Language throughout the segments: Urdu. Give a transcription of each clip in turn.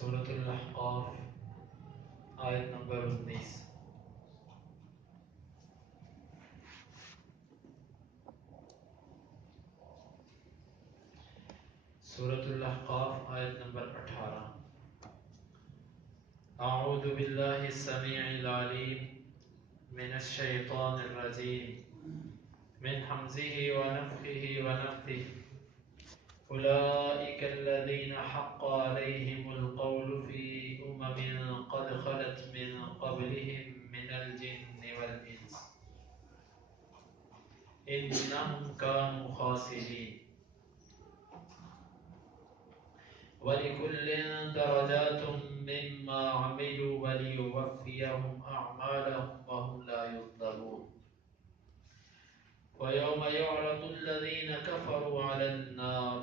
سورة الاحقاف آیت نمبر 19۔ سورة الاحقاف آیت نمبر 18۔ اعوذ باللہ السمیع العلیم من الشیطان الرجیم من حمزه ونفخه ونفثه أولئك الذين حق عليهم القول في قد خلت من قبلهم من الجن والإنس إنهم كانوا خاسرين ولكل درجات مما عملوا وليوفيهم أعمالهم وهم لا يظلمون ويوم يعرض الذين كفروا على النار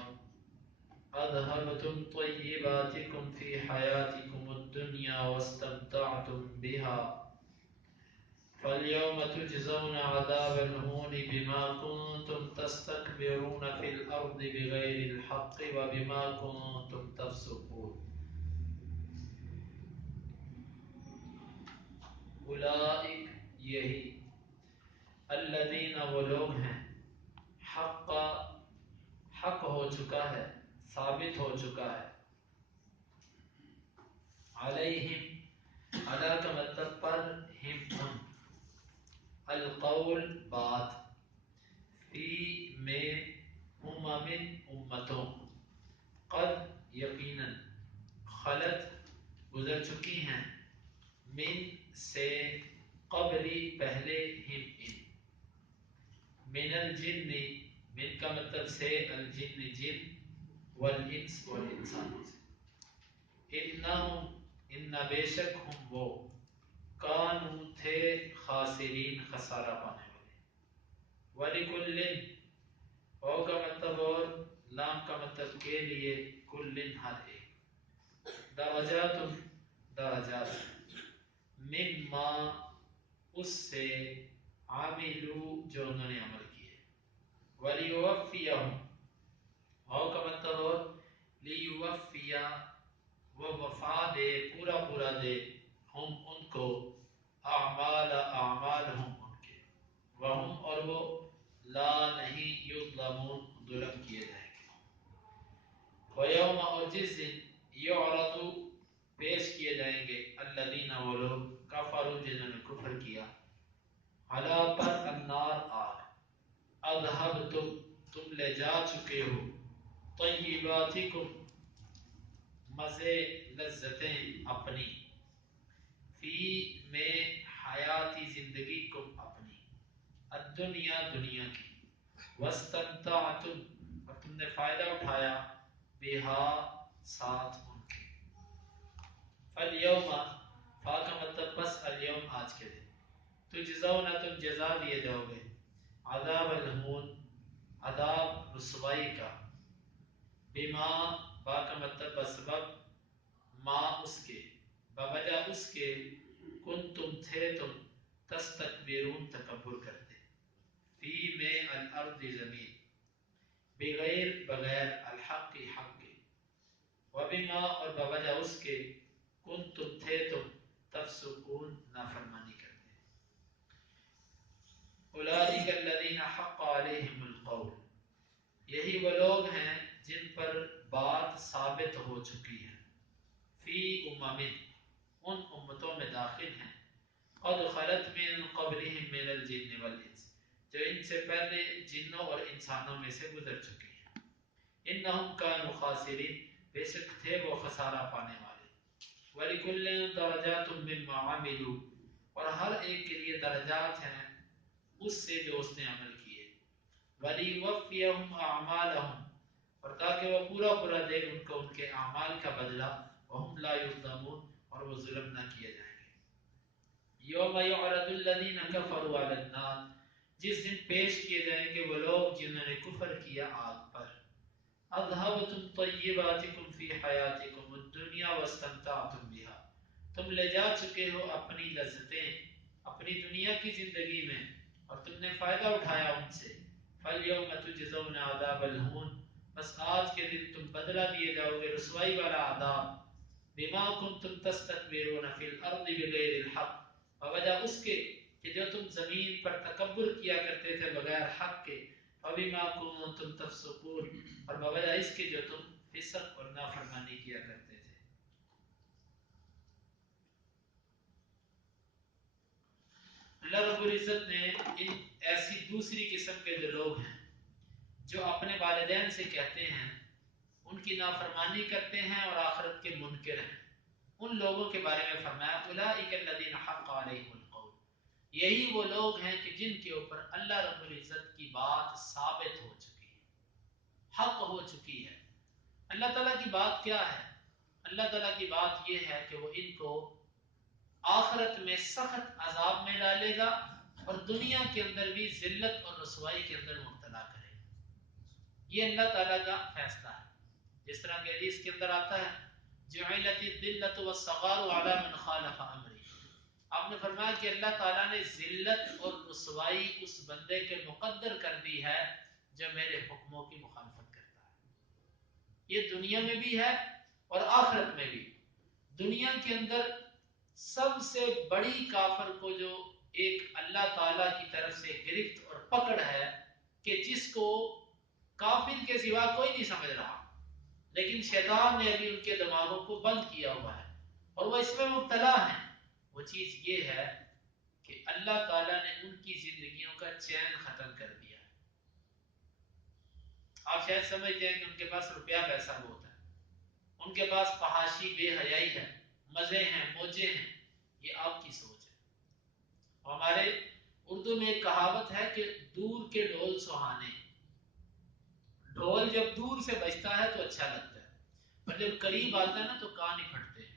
أذهبتم طيباتكم في حياتكم الدنيا واستمتعتم بها فاليوم تجزون عذاب الهون بما كنتم تستكبرون في الأرض بغير الحق وبما كنتم تفسقون اولئک یہی الذین وہ لوگ ہیں حق ہو چکا ہے، ثابت ہو چکا ہے، علیہم علی کا مطلب پر ہم القول بات، فی میں امتوں، قد یقیناً، خلط گزر چکی ہیں، من سے قبلی پہلے، ہم ان، من الجن من کا مطلب سے الجن جن، والانس والانسانوں سے، انہم ان بے شک ہم وہ، کانو تھے خاسرین خسارہ پانے والے، ولکل او کا مطلب اور لام کا مطلب کے لیے، کل ہر ایک، درجات درجات، مما اس سے، عاملو جو انہوں نے عمل کیے، ولیوفیہم او کا مطلب اور لیوفیہ وہ وفا دے، پورا پورا دے، ہم ان کو، اعمالہم ان کے، وہم اور وہ، لا نہیں، یظلمون ظلم کیے جائیں گے، ویوم اور جس دن، یعرض پیش کیے جائیں گے، الذین وہ لوگ، کفروا جنہوں نے کفر کیا، علی پر النار آگ، اذھبتم تم لے جا چکے ہو، طیباتکم مزے لذتیں اپنی، فی میں حیاتی زندگی کم اپنی، الدنیا دنیا کی، واستمتعتم اور تم نے فائدہ اٹھایا، بہا ساتھ ان کے، فالیوم فا کا مطلب بس الیوم آج کے دن، تجزون تم جزا دیے جاؤ گے، عذاب الہون عذاب رسوائی کا، بما با کا مطلب بسبب، ما اس کے، بوجہ اس کے، کنتم تھے تم، تستکبرون تکبر کرتے، فی میں الارض زمین، بغیر بغیر، الحق حق کے، وبما اور بوجہ اس کے، کنتم تھے تم، تفسقون نافرمانی کرتے، اولئک الذین حق علیہم القول یہی وہ لوگ ہیں جن پر بات ثابت ہو چکی ہے، فی ان امتوں میں داخل ہیں، قد خلت من قبلہم من الجن والانس جو ان سے پہلے جنوں اور انسانوں میں سے گزر چکی ہیں، انہم کانوا خاسرین بے شک تھے وہ خسارہ پانے والے، وَلِكُلٍّ دَرَجَاتٌ مِّمَّا عَمِلُوا اور ہر ایک کے لیے درجات ہیں اس سے جو اس نے عمل کیے، وَلِيُوَفِّيَهُمْ أَعْمَالَهُمْ اور تاکہ وہ پورا پورا دے ان کو ان کے اعمال کا بدلہ، وَهُمْ لَا يُظْلَمُونَ اور وہ ظلم نہ کیے جائیں گے، يَوْمَ يُعْرَضُ الَّذِينَ كَفَرُوا عَلَى النَّارِ جس دن پیش کیے جائیں گے وہ لوگ جنہوں نے کفر کیا آگ پر، اذھبتم طیباتکم فی حیاتکم الدنیا واستمتعتم بها تم لے جا چکے ہو اپنی لذتیں اپنی دنیا کی زندگی میں اور تم نے فائدہ اٹھایا ان سے، فَالْيَوْمَ تُجْزَوْنَ عَذَابَ الْهُونِ بس آج کے دن تم بدلہ دیے جاؤ گے رسوائی والا عذاب، بما کنتم تستکبرون فی الارض بغیر الحق، وجہ اس کے کہ جو تم زمین پر تکبر کیا کرتے تھے بغیر حق کے، فبما کنتم تفسقون، اور بوجہ اس کے جو تم فسق اور نافرمانی کیا کرتے تھے۔ اللہ رب العزت نے ان ایسی دوسری قسم کے جو لوگ ہیں جو اپنے والدین سے کہتے ہیں، ان کی نافرمانی کرتے ہیں اور آخرت کے منکر ہیں، ان لوگوں کے بارے میں فرمایا اولئک الذین حق علیہم القول، یہی وہ لوگ ہیں کہ جن کے اوپر اللہ رب العزت کی بات ثابت ہو چکی ہے، حق ہو چکی ہے۔ اللہ تعالیٰ کی بات کیا ہے؟ اللہ تعالیٰ کی بات یہ ہے کہ وہ ان کو آخرت میں سخت عذاب میں ڈالے گا اور دنیا کے اندر بھی ذلت اور رسوائی کے اندر مبتلا کرے گا۔ یہ اللہ تعالیٰ کا فیصلہ ہے۔ جس طرح کہ حدیث کے اندر آتا ہے جعلت الذلۃ والصغار علی من خالف امری، آپ نے فرمایا کہ اللہ تعالیٰ نے ذلت اور رسوائی اس بندے کے مقدر کر دی ہے جو میرے حکموں کی مخالفت کرتا ہے۔ یہ دنیا میں بھی ہے اور آخرت میں بھی۔ دنیا کے اندر سب سے بڑی کافر کو جو ایک اللہ تعالیٰ کی طرف سے گرفت اور پکڑ ہے کہ جس کو کافر کے سوا کوئی نہیں سمجھ رہا، لیکن شیطان نے ابھی ان کے دماغوں کو بند کیا ہوا ہے اور وہ اس میں مبتلا ہیں، وہ چیز یہ ہے کہ اللہ تعالیٰ نے ان کی زندگیوں کا چین ختم کر دیا ہے۔ آپ شاید سمجھتے ہیں کہ ان کے پاس روپیہ پیسہ بہت ہے، ان کے پاس فحاشی بے حیائی ہے، مزے ہیں، موجے ہیں، یہ آپ کی سوچ ہے۔ ہمارے اردو میں ایک کہاوت ہے کہ دور کے ڈھول سہانے، ڈھول جب دور سے بجتا ہے تو اچھا لگتا ہے، پر جب قریب آتا ہے نا تو کان ہی پھٹتے ہیں۔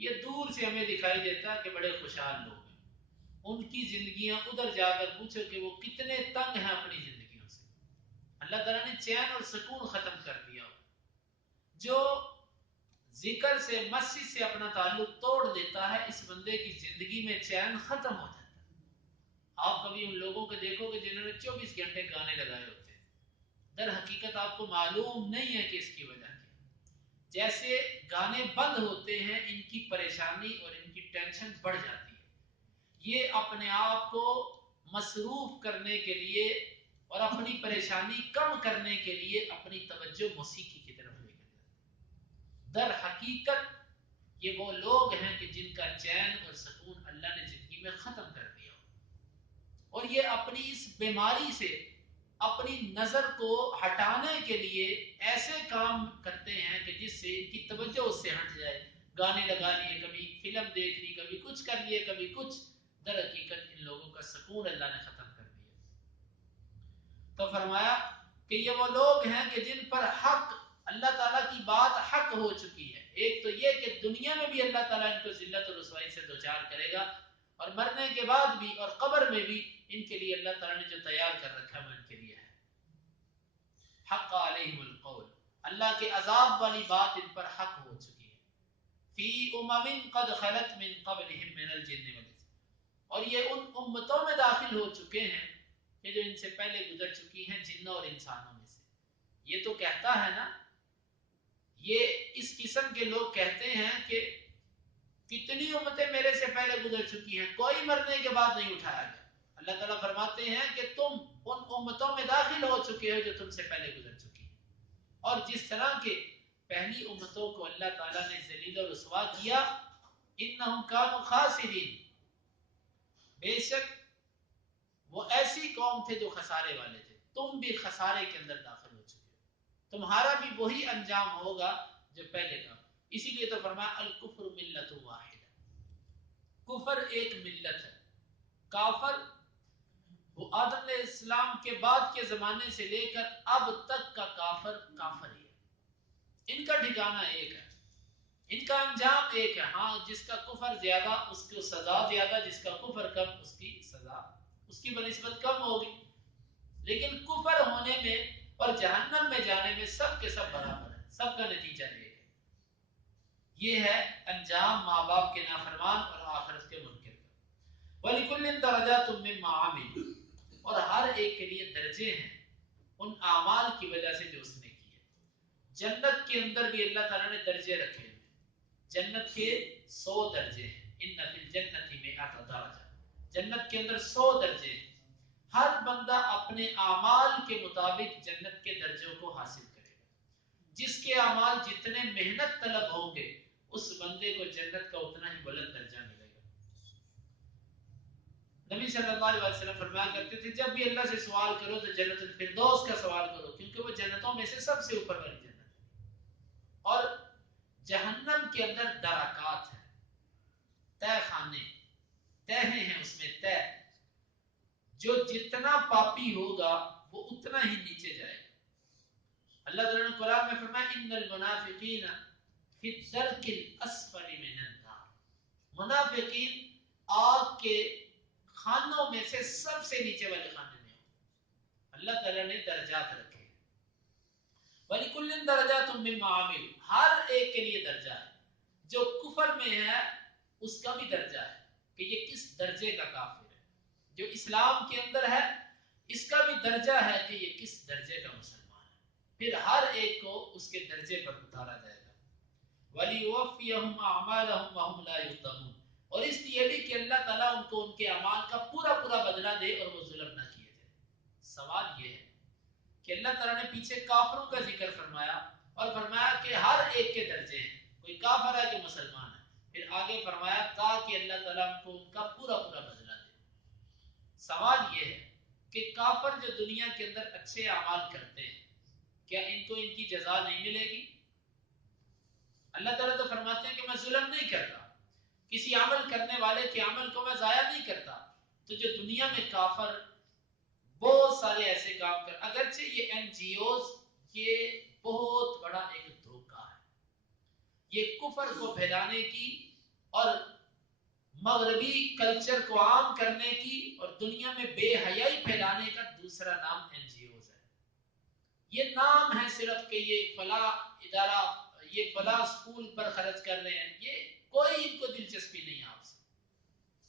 یہ دور سے ہمیں دکھائی دیتا ہے کہ بڑے خوشحال لوگ ہیں، ان کی زندگیاں ادھر جا کر پوچھو کہ وہ کتنے تنگ ہیں اپنی زندگیوں سے۔ اللہ تعالیٰ نے چین اور سکون ختم کر دیا ہو۔ جو ذکر سے مسجد سے اپنا تعلق توڑ دیتا ہے، اس بندے کی زندگی میں چین ختم ہو جاتا ہے۔ آپ کبھی ان لوگوں کو دیکھو گے جنہوں نے 24 گھنٹے گانے لگائے ہوتے ہیں، در حقیقت آپ کو معلوم نہیں ہے کہ اس کی وجہ کیا۔ جیسے گانے بند ہوتے ہیں ان کی پریشانی اور ان کی ٹینشن بڑھ جاتی ہے۔ یہ اپنے آپ کو مصروف کرنے کے لیے اور اپنی پریشانی کم کرنے کے لیے اپنی توجہ موسیقی کی طرف لے کر جاتے ہیں۔ در حقیقت یہ وہ لوگ ہیں کہ جن کا چین اور سکون اللہ نے زندگی میں ختم کر دیا اور یہ اپنی اس بیماری سے اپنی نظر کو ہٹانے کے لیے ایسے کام کرتے ہیں کہ جس سے ان کی توجہ اس سے ہٹ جائے۔ گانے لگا لیے، کبھی فلم دیکھ لی، کبھی کچھ کر لیے، کبھی کچھ۔ در حقیقت ان لوگوں کا سکون اللہ نے ختم کر دیا۔ تو فرمایا کہ یہ وہ لوگ ہیں کہ جن پر حق، اللہ تعالیٰ کی بات حق ہو چکی ہے۔ ایک تو یہ کہ دنیا میں بھی اللہ تعالیٰ ان کو ذلت اور رسوائی سے دوچار کرے گا، اور مرنے کے بعد بھی اور قبر میں بھی ان کے لیے اللہ تعالیٰ نے جو تیار کر رکھا ہے وہ ان کے لیے ہے۔ حق علیہم القول، اللہ کے عذاب والی بات ان پر حق ہو چکی ہے۔ فی قد خلت من قبلہم من الجن والانس، اور یہ ان امتوں میں داخل ہو چکے ہیں کہ جو ان سے پہلے گزر چکی ہیں جنوں اور انسانوں میں سے۔ یہ تو کہتا ہے نا، یہ اس قسم کے لوگ کہتے ہیں کہ کتنی امتیں میرے سے پہلے گزر چکی ہیں، کوئی مرنے کے بعد نہیں اٹھایا گیا۔ اللہ تعالیٰ فرماتے ہیں کہ تم ان امتوں میں داخل ہو چکے ہو جو تم سے پہلے گزر چکی ہیں، اور جس طرح کے پہلی امتوں کو اللہ تعالیٰ نے ذلیل و رسوا کیا، انہم کانوا خاسرین، بے شک وہ ایسی قوم تھے جو خسارے والے تھے، تم بھی خسارے کے اندر داخل ہو چکے ہو، تمہارا بھی وہی انجام ہوگا جو پہلے کا۔ اسی لیے تو فرمایا الکفر ملت واحدہ، کفر ایک ملت ہے۔ کافر وہ آدم علیہ السلام کے بعد کے زمانے سے لے کر اب تک کا کافر کافر ہی ہے، ان کا ٹھکانہ ایک ہے، ان کا انجام ایک ہے۔ ہاں جس کا کفر زیادہ اس کو سزا زیادہ، جس کا کفر کم اس کی سزا اس کی بنسبت کم ہوگی، لیکن کفر ہونے میں اور جہنم میں جانے میں سب کے سب برابر ہیں، سب کا نتیجہ ایک ہے۔ یہ ہے انجام ماں باپ کے نافرمان اور آخرت کے منکر کا۔ وَلِكُلٍّ دَرَجَاتٌ مِّمَّا عَمِلُوا، اور ہر ایک کے لیے درجے ہیں ان اعمال کی وجہ سے جو اس نے کیے۔ جنت کے اندر بھی اللہ تعالیٰ نے درجے رکھے ہیں، جنت کے 100 درجے ہیں، ان فی الجنت 100 درجہ، جنت کے اندر 100 درجے ہیں، ہر بندہ اپنے اعمال کے مطابق جنت کے درجوں کو حاصل کرے گا، جس کے اعمال جتنے محنت طلب ہوں گے اس بندے کو جنت کا اتنا ہی بلند درجہ ملے گا۔ نبی صلی اللہ علیہ وسلم فرمایا کرتے تھے جب بھی اللہ سے سوال کرو تو جنت الفردوس کا سوال کرو، کیونکہ وہ جنتوں میں سے سب سے اوپر والی جنت ہے۔ اور جہنم کے اندر درکات ہیں، تہ خانے، تہیں ہیں اس میں تہ، جو جتنا پاپی ہوگا وہ اتنا ہی نیچے جائے گا۔ اللہ تعالیٰ نے قرآن میں فرمایا ان المنافقین فی الدرک الاسفل من النار، منافقین آگ کے خانوں میں سے سب سے نیچے والے خانے میں ہوں۔ اللہ تعالیٰ نے درجات رکھے، وَلِكُلٍّ دَرَجَاتٌ مِّمَّا عَمِلُوا، ہر ایک کے لیے درجہ ہے۔ جو کفر میں ہے اس کا بھی درجہ ہے کہ یہ کس درجے کا کافر ہے، جو اسلام کے اندر ہے اس کا بھی درجہ ہے کہ یہ کس درجے کا مسلمان ہے، پھر ہر ایک کو اس کے درجے پر اتارا جائے گا۔ وَلِيُوَفِّيَهُمْ أَعْمَالَهُمْ وَهُمْ لَا يُظْلَمُونَ، اور اس لیے بھی کہ اللہ تعالیٰ ان کو ان کے اعمال کا پورا پورا بدلہ دے اور وہ ظلم نہ کیے جائے۔ سوال یہ ہے کہ اللہ تعالیٰ نے پیچھے کافروں کا ذکر فرمایا اور فرمایا کہ ہر ایک کے درجے ہیں، کوئی کافر ہے کہ مسلمان ہے، پھر آگے فرمایا تاکہ اللہ تعالیٰ ان کو ان کا پورا پورا بدلہ دے۔ سوال یہ ہے کہ کافر جو دنیا کے اندر اچھے اعمال کرتے ہیں کیا ان کو ان کی جزا نہیں ملے گی؟ اللہ تعالیٰ تو فرماتے ہیں کہ میں ظلم نہیں کرتا، کسی عمل کرنے والے کے عمل کو میں ضائع نہیں کرتا۔ تو جو دنیا میں کافر بہت سارے ایسے کام کر، اگرچہ یہ این جی اوز یہ بہت بڑا ایک دھوکہ ہے، یہ کفر کو پھیلانے کی اور مغربی کلچر کو عام کرنے کی اور دنیا میں بے حیائی پھیلانے کا دوسرا نام این جی اوز ہے۔ یہ نام ہے صرف کہ یہ فلاں ادارہ، یہ فلاں اسکول پر خرچ کر رہے ہیں، یہ کوئی ان کو دلچسپی نہیں ہے آپ سے،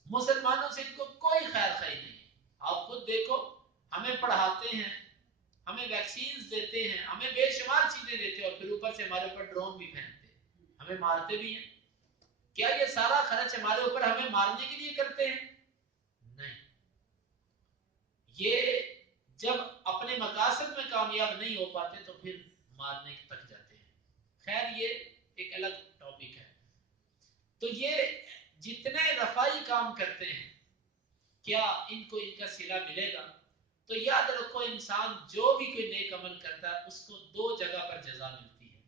مسلمانوں سے ان کو کوئی خیر خواہی نہیں ہے۔ آپ خود دیکھو، ہمیں پڑھاتے ہیں، ہمیں ویکسینز دیتے ہیں، ہمیں بے شمار چیزیں دیتے ہیں اور پھر اوپر سے ہمارے اوپر ڈرون بھی پھینکتے ہیں، ہمیں مارتے بھی ہیں۔ کیا یہ سارا خرچ ہمارے اوپر ہمیں مارنے کے لیے کرتے ہیں؟ نہیں، یہ جب اپنے مقاصد میں کامیاب نہیں ہو پاتے تو پھر مارنے تک جاتے ہیں۔ خیر یہ ایک الگ ٹاپک ہے۔ تو یہ جتنے رفائی کام کرتے ہیں کیا ان کو ان کا صلہ ملے گا؟ تو یاد رکھو انسان جو بھی کوئی نیک عمل کرتا ہے اس کو دو جگہ پر جزا ملتی ہے،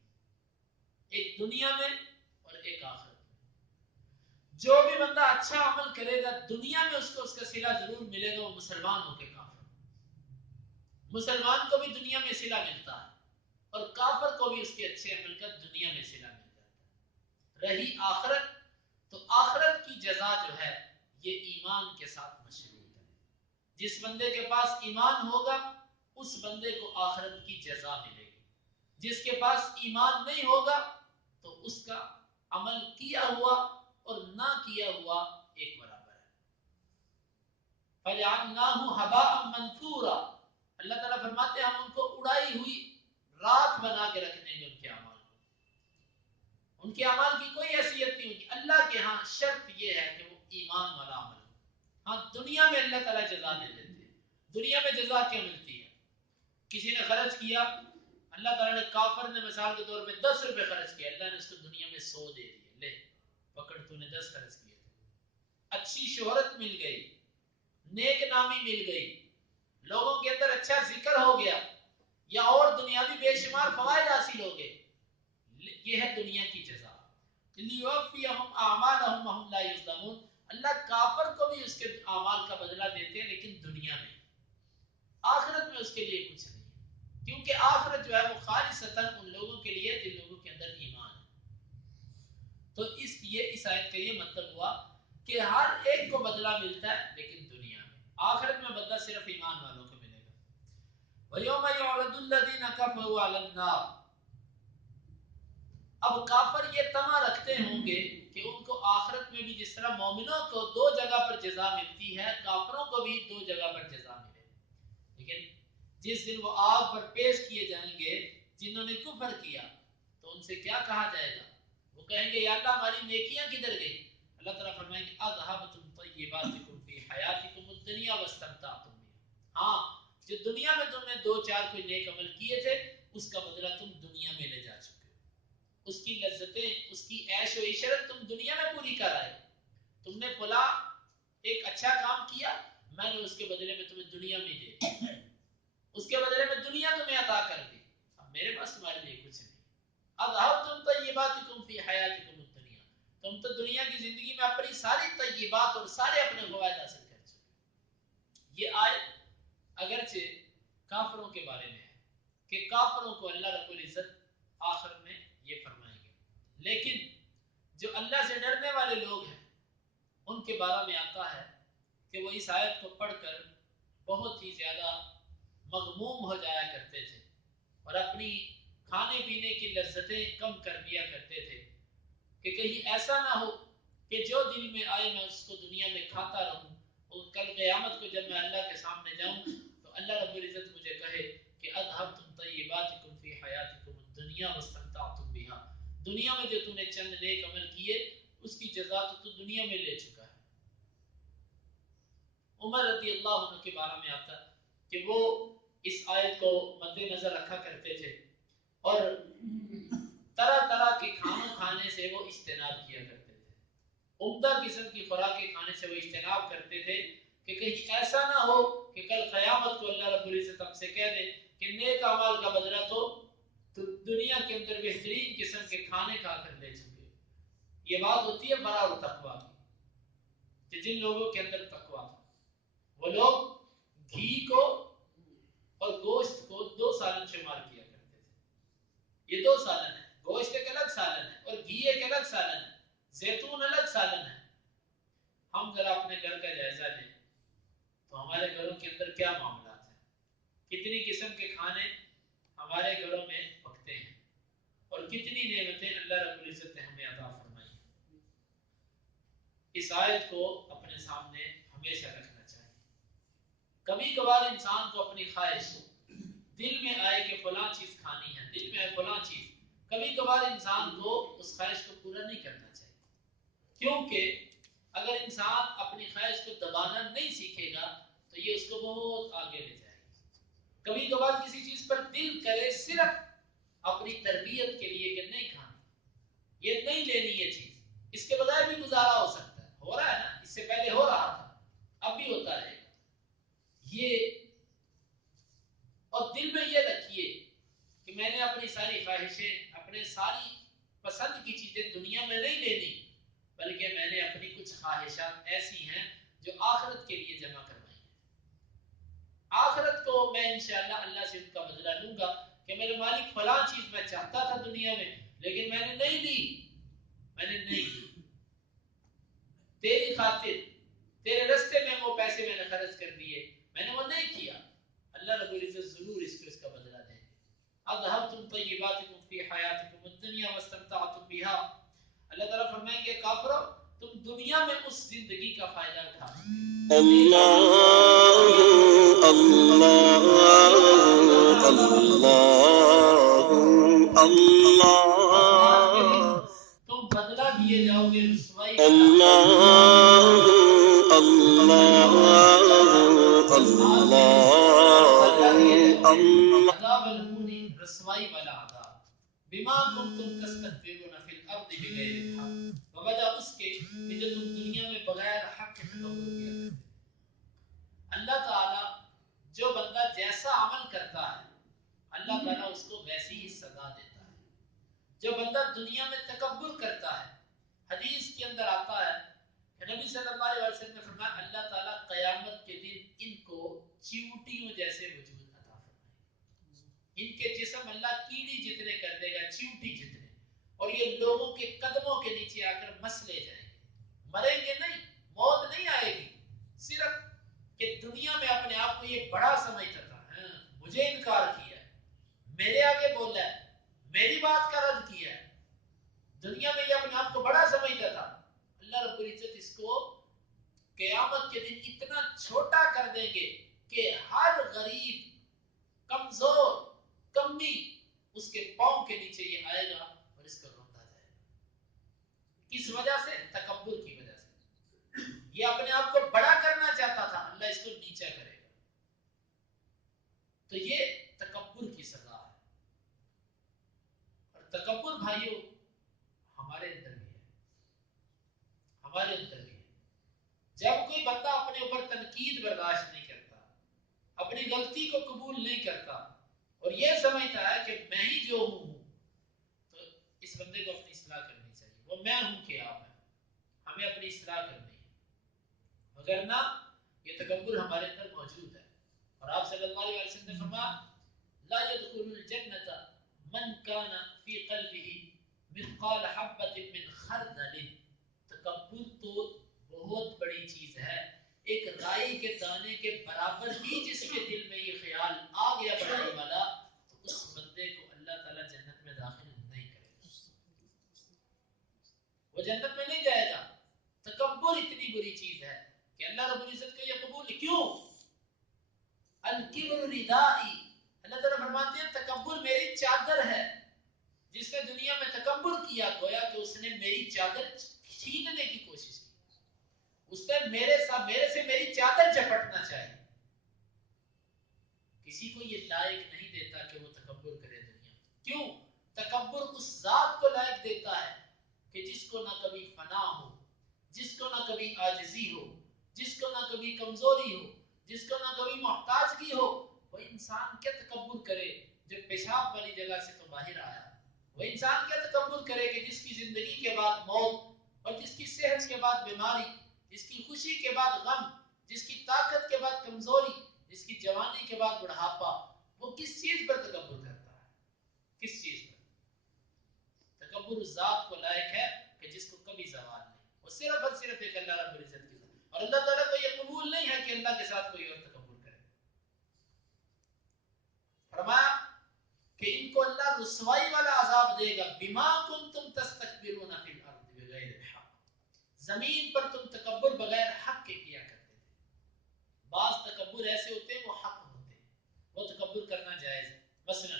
ایک دنیا میں اور ایک آخرت میں۔ جو بھی بندہ اچھا عمل کرے گا دنیا میں اس کو اس کا صلہ ضرور ملے گا، وہ مسلمان ہو کے کافر، مسلمان کو بھی دنیا میں صلہ ملتا ہے اور کافر کو بھی اس کے اچھے عمل کا دنیا میں صلہ مل جاتا ہے۔ رہی آخرت، تو آخرت کی جزا جو ہے یہ ایمان کے ساتھ مشروط ہے۔ جس بندے کے پاس ایمان ہوگا اس بندے کو آخرت کی جزا ملے گی، جس کے پاس ایمان نہیں ہوگا تو اس کا عمل کیا ہوا اور نہ کیا ہوا ایک برابر ہے۔ فَجَعَلْنَاهُ هَبَاءً مَنْثُورًا، اللہ تعالیٰ فرماتے ہیں ہم ان کو اڑائی ہوئی راکھ بنا کے رکھ دیں گے، ان کے اعمال کو، ان کے اعمال کی کوئی حیثیت نہیں ہوگی۔ اللہ کے ہاں شرط یہ ہے کہ وہ ایمان والا عمل ہو۔ ہاں دنیا میں اللہ تعالیٰ جزا دے دیتے ہیں۔ دنیا میں جزا کیا ملتی ہے؟ کسی نے خرچ کیا، اللہ تعالیٰ نے کافر نے مثال کے طور پہ 10 روپے خرچ کیا، اللہ نے اس کو دنیا میں 100 دے دیے، لے پکڑ تو نے 10 خرچ کیے تھے۔ اچھی شہرت مل گئی، نیک نامی مل گئی، لوگوں کے اندر اچھا ذکر ہو گیا، یا اور دنیاوی بے شمار فوائد حاصل ہو گئے۔ یہ ہے دنیا کی جزا۔ لِيُوَفِّيَهُمْ أَعْمَالَهُمْ وَهُمْ لَا يُظْلَمُونَ، اللہ کافر کو بھی اس کے اعمال کا بدلہ دیتے ہیں لیکن دنیا میں، آخرت میں اس کے لیے کچھ نہیں ہے، کیونکہ آخرت جو ہے وہ خالصتاً ان لوگوں کے لیے جن لوگوں کے اندر ایمان ہے۔ تو اس لیے اس آیت کا یہ مطلب ہوا کہ ہر ایک کو بدلہ ملتا ہے لیکن دنیا میں، آخرت میں بدلہ صرف ایمان والوں کو ملے گا۔ وَيَوْمَ يُعْرَضُ الَّذِينَ كَفَرُوا عَلَى النَّارِ، اب کافر یہ طمع رکھتے ہوں گے کہ ان کو آخرت میں بھی جس طرح مومنوں کو 2 جگہ پر جزا ملتی ہے کافروں کو بھی 2 جگہ پر جزا ملے، لیکن جس دن وہ آگ پر پیش کیے جائیں گے جنہوں نے کفر کیا تو ان سے کیا کہا جائے گا؟ وہ کہیں گے یا اللہ ہماری نیکیاں کدھر گئی؟ اللہ تعالیٰ فرمائیں گے اذهبتم طیباتکم فی حیاتکم الدنیا واستمتعتم بها، ہاں جو دنیا میں تم نے دو چار کوئی نیک عمل کیے تھے اس کا بدلہ تم دنیا میں لے جا چکے ہو، اس کی لذتیں، اس کی عیش و عشرت تم دنیا میں پوری کر آئے، تم نے فلاں ایک اچھا کام کیا، میں نے اس کے بدلے میں تمہیں دنیا میں دے دیا، اس کے بدلے میں دنیا تمہیں عطا کر دی، اب میرے پاس تمہارے لیے کچھ نہیں۔ اذهبتم طیباتکم فی حیاتکم الدنیا، تم تو دنیا کی زندگی میں اپنی ساری طیبات اور سارے اپنے فوائد حاصل کر چکے۔ یہ آیت اگرچہ کافروں کے بارے میں ہے کہ کافروں کو اللہ رب العزت آخر میں یہ فرمائیں گے، لیکن جو اللہ سے ڈرنے والے لوگ ہیں ان کے بارے میں آتا ہے کہ وہ اس آیت کو پڑھ کر بہت ہی زیادہ مغموم ہو جایا کرتے تھے اور اپنی کھانے پینے کی لذتیں کم کر دیا کرتے تھے کہ کہیں ایسا نہ ہو کہ جو دل میں آئے میں اس کو دنیا میں کھاتا رہوں اور کل قیامت کو جب میں اللہ کے سامنے جاؤں تو اللہ رب العزت مجھے کہے کہ اذهبتم طیباتکم فی حیاتکم الدنیا واستمتعتم بها، دنیا میں جو تم نے چند نیک عمل کیے اس کی جزا تو دنیا میں لے چکا ہے۔ عمر رضی اللہ عنہ کے بارے میں آتا کہ وہ اس آیت کو مد نظر رکھا کرتے تھے اور طرح طرح کے کھانوں کھانے سے وہ اجتناب کیا کرتے تھے، عمدہ قسم کی خوراکیں کھانے سے وہ اجتناب کرتے تھے کہ کہیں ایسا نہ ہو کہ کل قیامت کو اللہ رب العزت ہم سے کہہ دے کہ نیک اعمال کا بدلہ تو دنیا کے اندر بہترین قسم کے کھانے کھا کر لے چکے۔ یہ بات ہوتی ہے برا و تقویٰ کی، کہ جن لوگوں کے اندر تقویٰ تھا وہ لوگ گھی کو اور گوشت کو دو سالن شمار کیا کرتے تھے۔ یہ دو سالن ہے، گوشت ایک الگ سالن ہے اور گھی ایک الگ سالن ہے، زیتون الگ سالن ہے۔ ہم ذرا اپنے گھر کا جائزہ لیں تو ہمارے گھروں کے اندر کیا معاملات ہیں، کتنی قسم کے کھانے ہمارے گھروں میں پکتے ہیں اور کتنی نعمتیں اللہ رب العزت نے ہمیں عطا فرمائی ہیں۔ اس آیت کو اپنے سامنے ہمیشہ رکھنا چاہیے۔ کبھی کبھار انسان کو اپنی خواہش دل میں آئے کہ فلاں چیز کھانی ہے، دل میں آئے فلاں چیز، کبھی کبھار انسان کو اس خواہش کو پورا نہیں کرنا چاہیے، کیونکہ اگر انسان اپنی خواہش کو دبانا نہیں سیکھے گا تو یہ اس کو بہت آگے لے جائے گی۔ کبھی کبھار کسی چیز پر دل کرے صرف اپنی تربیت کے لیے کہ نہیں کھانی، یہ نہیں لینی یہ چیز، اس کے بغیر بھی گزارا ہو سکتا ہے، ہو رہا ہے نا، اس سے پہلے ہو رہا تھا اب بھی ہوتا رہے گا یہ، اور دل میں یہ رکھیے کہ میں نے اپنی ساری خواہشیں، اپنے ساری پسند کی چیزیں دنیا میں نہیں لینی، بلکہ میں نے اپنی کچھ خواہشات ایسی ہیں جو آخرت کے لیے جمع کروائی ہیں، آخرت کو میں انشاءاللہ اللہ سے ان کا بدلہ لوں گا کہ میرے مالک فلاں چیز میں چاہتا تھا دنیا میں لیکن میں نے نہیں لی، میں نے نہیں لی، تیری خاطر تیرے رستے میں وہ پیسے میں نے خرچ کر دیے، میں نے وہ نہیں کیا، اللہ رب العزت ضرور اس کو اس کا بدلہ دیں گے۔ اذهبتم طیباتکم فی حیاتکم الدنیا واستمتعتم بها، اللہ تعالیٰ فرمائیں گے کافرو تم دنیا میں اس زندگی کا فائدہ اٹھا چکے، اللہ اللہ اللہ، تم بدلہ دیے جاؤ گے رسوائی کا، اللہ اللہ اللہ، عذاب الہونی، رسوائی والا عذاب، بما کنتم تستكبرون فی الارض بغیر الحق، وجہ اس کے کہ جو تم دنیا میں بغیر حق کے تکبر کیا کرتے تھے۔ اللہ تعالیٰ جو بندہ جیسا عمل کرتا ہے اللہ تعالیٰ اس کو ویسی ہی سزا دیتا ہے۔ جو بندہ دنیا میں تکبر کرتا ہے، حدیث کے اندر آتا ہے کہ نبی صلی اللہ علیہ وسلم نے فرمایا اللہ تعالیٰ قیامت کے دن ان کو چیونٹیوں جیسے وجود عطا فرمائے، ان کے جسم اللہ کیڑی جتنے کر دے گا، چیونٹی جتنے، اور یہ لوگوں کے قدموں کے نیچے آ کر مسلے جائیں گے، مریں گے نہیں، موت نہیں آئے گی، صرف کہ دنیا میں اپنے آپ کو یہ بڑا سمجھتا تھا، مجھے انکار کیا ہے، میرے آگے بولا ہے، میری بات کا رد کیا ہے، دنیا میں یہ اپنے آپ کو بڑا سمجھتا تھا، اللہ رب العزت اس کو قیامت کے دن اتنا چھوٹا کر دیں گے کہ ہر غریب، کمزور، کمی اس کے پاؤں کے نیچے یہ آئے گا اور اس کو روندا جائے گا۔ کس وجہ سے؟ تکبر کی وجہ سے. یہ اپنے آپ کو بڑا کرنا چاہتا تھا، اللہ اس کو نیچا کرے گا. تو یہ تکبر کی سزا ہے. اور تکبر بھائیوں ہمارے اندر بھی ہے، ہمارے اندر بھی ہے. جب کوئی بندہ اپنے اوپر تنقید برداشت نہیں کرتا، اپنی غلطی کو قبول نہیں کرتا اور یہ سمجھتا ہے کہ میں ہی جو ہوں، تو اس بندے کو اپنی اصلاح کرنی چاہیے. وہ میں ہوں کہ آپ ہیں، ہمیں اپنی اصلاح کرنی ہے. مگر نہ، یہ تکبر ہمارے اندر موجود ہے. اور آپ صلی اللہ علیہ وسلم نے فرمایا لا يدخل الجنة من كان في قلبه مثقال حبة من خردل. تکبر تو بہت بڑی چیز ہے. ایک رائی کے دانے کے برابر ہی جس کے دل میں یہ خیال آ گیا بڑائی والا، تو اس بندے کو اللہ تعالیٰ جنت میں داخل نہیں کرے گا، وہ جنت میں نہیں جائے گا. تکبر اتنی بری چیز ہے کہ اللہ رب العزت کو یہ قبول کیوں؟ الکبر ردائی. اللہ تعالیٰ فرماتے ہیں تکبر میری چادر ہے. جس نے دنیا میں تکبر کیا گویا کہ اس نے میری چادر چھیننے کی کوشش کی. اس نے میرے سے میری چادر چپٹنا چاہیے. کسی کو یہ لائق نہیں دیتا کہ وہ تکبر کرے دنیا میں. کیوں؟ تکبر اس ذات کو لائق دیتا ہے کہ جس کو نہ کبھی فنا ہو، جس کو نہ کبھی عاجزی ہو، جس کو نہ کبھی کمزوری ہو، جس کو نہ کبھی محتاجگی ہو. وہ انسان کیا تکبر کرے جو پیشاب والی جگہ سے تو باہر آیا. وہ انسان کیا تکبر کرے کہ جس کی زندگی کے بعد موت، اور جس کی صحت کے بعد بیماری، جس کی خوشی کے بعد غم، جس کی طاقت کے بعد کمزوری، جس کی جوانی کے بعد بڑھاپا. وہ کس چیز پر تکبر کرتا ہے؟ کس چیز پر؟ تکبر اس ذات کو لائق ہے کہ جس کو کبھی زوال نہیں. وہ صرف اور صرف ایک اللہ رب العزت کی ذات. اور اللہ تعالیٰ کو یہ قبول نہیں ہے کہ اللہ کے ساتھ کوئی اور تکبر کرے. فرمایا کہ ان کو اللہ رسوائی والا عذاب دے گا. بما کنتم تستکبرون فی الارض بغیر الحق. زمین پر تم تکبر بغیر حق کے کیا کرتے تھے. بعض تکبر ایسے ہوتے ہیں وہ حق ہوتے ہیں، وہ تکبر کرنا جائز ہے. مثلا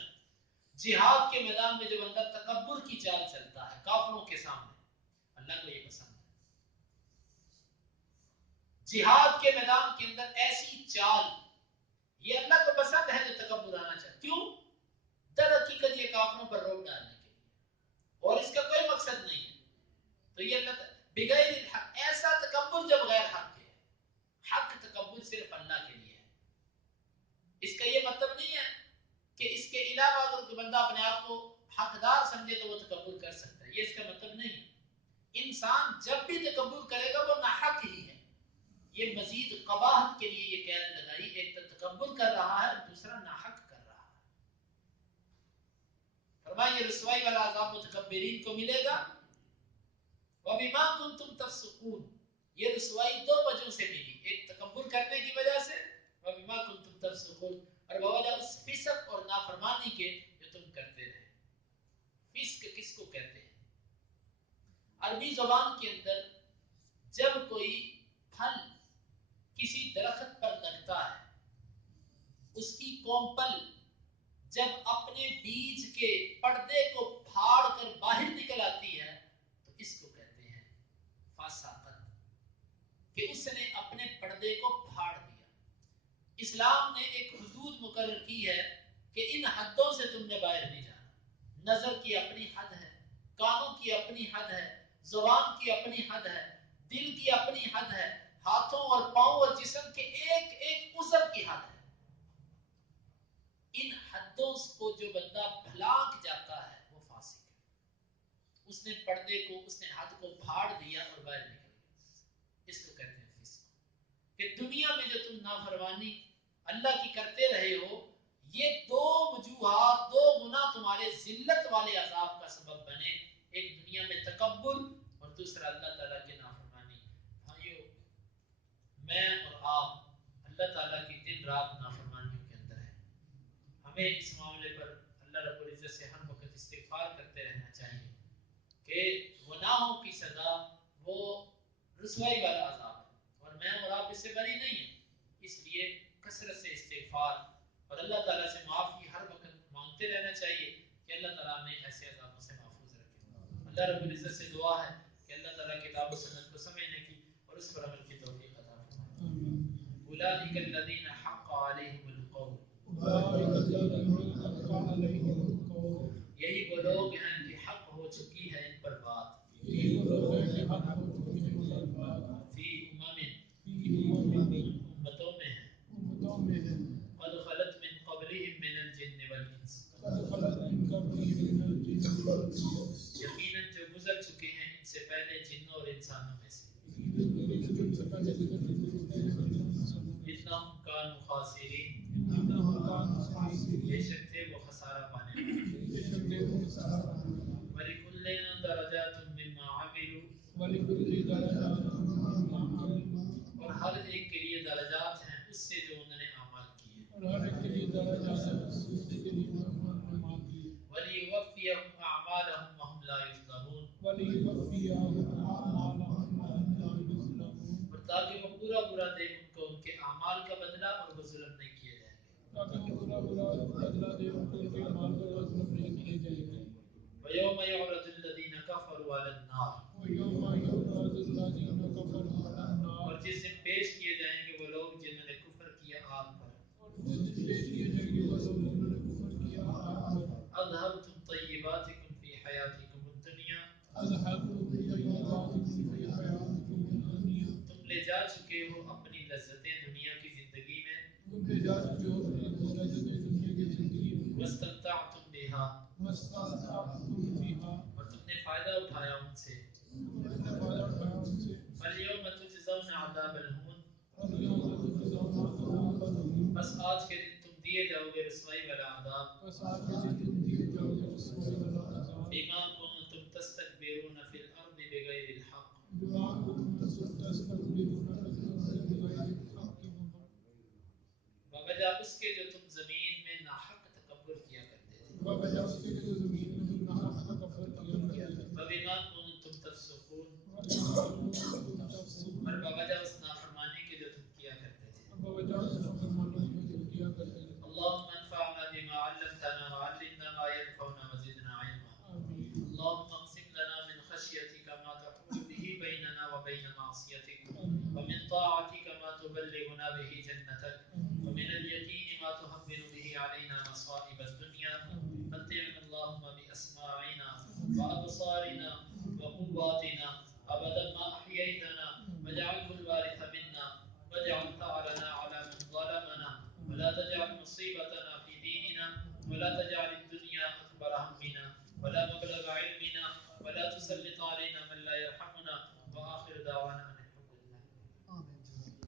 جہاد کے میدان میں جو بندہ تکبر کی چال چلتا ہے کافروں کے سامنے، اللہ کو یہ پسند ہے. جہاد کے میدان کے اندر ایسی چال یہ اللہ کو پسند ہے جو تکبر آنا چاہتا. کیوں؟ در حقیقت یہ کافروں پر روک ڈالنے کے لیے، اور اس کا کوئی مقصد نہیں ہے. تو یہ اللہ بغیر الحق، ایسا تکبر جو بغیر حق کے ہے. حق تکبر صرف اللہ کے لیے ہے. اس کا یہ مطلب نہیں ہے کہ اس کے علاوہ اگر کوئی بندہ اپنے آپ کو حقدار سمجھے تو وہ تکبر کر سکتا ہے. یہ اس کا مطلب نہیں ہے. انسان جب بھی تکبر کرے گا وہ ناحق ہی ہے. یہ مزید قباحت کے لیے یہ قید لگائی، ایک تو تکبر کر رہا ہے، دوسرا ناحق کر رہا ہے. فرمایا یہ رسوائی والا عذاب متکبرین کو ملے گا. وَبِمَا كُنْتُمْ تَفْسُقُونَ. یہ رسوائی دو وجہوں سے ملی، ایک تکبر کرنے کی وجہ سے، وَبِمَا كُنْتُمْ تَفْسُقُونَ، اور بوجہ اس فسق اور نافرمانی کے جو تم کرتے رہے. فسق کس کو کہتے ہیں؟ عربی زبان کے اندر جب کوئی پھل کسی درخت پر لگتا ہے، اس کی کومپل جب اپنے بیج کے پردے کو پھاڑ کر باہر نکل آتی ہے تو اس کو کہتے ہیں فاساقت، کہ اس نے اپنے پردے کو پھاڑ دیا. اسلام نے ایک حدود مقرر کی ہے کہ ان حدوں سے تم نے باہر نہیں جانا. نظر کی اپنی حد ہے، کانوں کی اپنی حد ہے، زبان کی اپنی حد ہے، دل کی اپنی حد ہے، ہاتھوں اور پاؤں اور جسم کے ایک ایک عضو کی حد ہے. ان حدوں کو جو بندہ پھلانک جاتا ہے وہ فاسق ہے. اس نے پردے کو، اس نے حد کو پھاڑ دیا اور باہر نکل گیا. اس کو کہتے ہیں فسق. کہ دنیا میں جو تم نافرمانی اللہ کی کرتے رہے ہو، یہ دو وجوہات، دو گناہ تمہارے ذلت والے عذاب کا سبب بنے. ایک دنیا میں تکبر اور دوسرا اللہ تعالیٰ کی نافرمانی. بھائیو، میں اور آپ اللہ تعالیٰ کی دن رات نافرمانیوں کے اندر ہیں. ہمیں اس معاملے پر اللہ رب العزت سے ہر وقت استغفار کرتے رہنا چاہیے کہ گناہوں کی سزا وہ رسوائی والا عذاب ہے، اور میں اور آپ اس سے بری نہیں ہیں. اس لیے کثرت سے استغفار اور اللہ تعالیٰ سے معافی ہر وقت مانگتے رہنا چاہیے کہ اللہ تعالیٰ ہمیں ایسے عذابوں سے محفوظ رکھے. اللہ رب العزت سے دعا ہے کہ اللہ اللہ تعالیٰ کتاب و سنت کو سمجھنے کی اور اس پر عمل کی توفیق عطا فرمائے. اولئک الذین حق علیہم القول، یہی وہ لوگ ہیں کہ حق ہو چکی ہے ان پر بات. فی امتوں میں ہیں. قد خلت من قبلہم من الجن والانس، یقیناً جو گزر چکے ہیں ان سے پہلے جنوں اور انسانوں میں سے. انہم کانوا خاسرین، بے شک تھے وہ خسارہ پانے والے. وَلِكُلٍّ دَرَجَاتٌ مِّمَّا عَمِلُوا، اور ہر ایک کے لیے درجات ہیں اس سے جو انہوں نے اعمال کیے. وَلِيُوَفِّيَهُمْ أَعْمَالَهُمْ وَهُمْ لَا يُظْلَمُونَ، اور تاکہ وہ پورا پورا دے ان کو ان کے اعمال کا بدلہ اور وہ ظلم نہیں کیے جائیں گے. وَيَوْمَ يُعْرَضُ الَّذِينَ كَفَرُوا عَلَى النَّارِ، اور جس دن پیش کیے جائیں گے وہ لوگ جنہوں نے کفر کیا آگ پر. اذهبتم طیباتکم فی حیاتکم الدنیا، تم لے جا چکے ہو اپنی لذتیں دنیا کی زندگی میں. واستمتعتم بها، اور تم نے فائدہ اٹھایا ان سے. فَالْيَوْمَ تُجْزَوْنَ عَذَابَ الْهُونِ، بس آج کے دن تم دیے جاؤ گے رسوائی والا عذاب. بِمَا كُنتُمْ تَسْتَكْبِرُونَ فِي الْأَرْضِ بِغَيْرِ الْحَقِّ، بوجہ اس کے جو تم زمین میں ناحق تکبر کیا کرتے تھے. وَبِمَا كُنتُمْ تَفْسُقُونَ، اور بوجہ اس نافرمانی کے جو تم کیا کرتے تھے. اللهم انفعنا بما علمتنا وعلمنا ما ينفعنا وزدنا علما. اللهم اقسم لنا من خشيتك ما تحول به بيننا وبين معصيتك، ومن طاعتك ما تبلغنا به جنتك، ومن اليقين ما تهون به علينا مصائب الدنيا. متعنا اللهم بأسماعنا وأبصارنا وقواتنا أبدا ما أحييتنا، واجعله الوارث منا، واجعل ثأرنا على من ظلمنا، ولا تجعل مصيبتنا في ديننا، ولا تجعل الدنيا أكبر همنا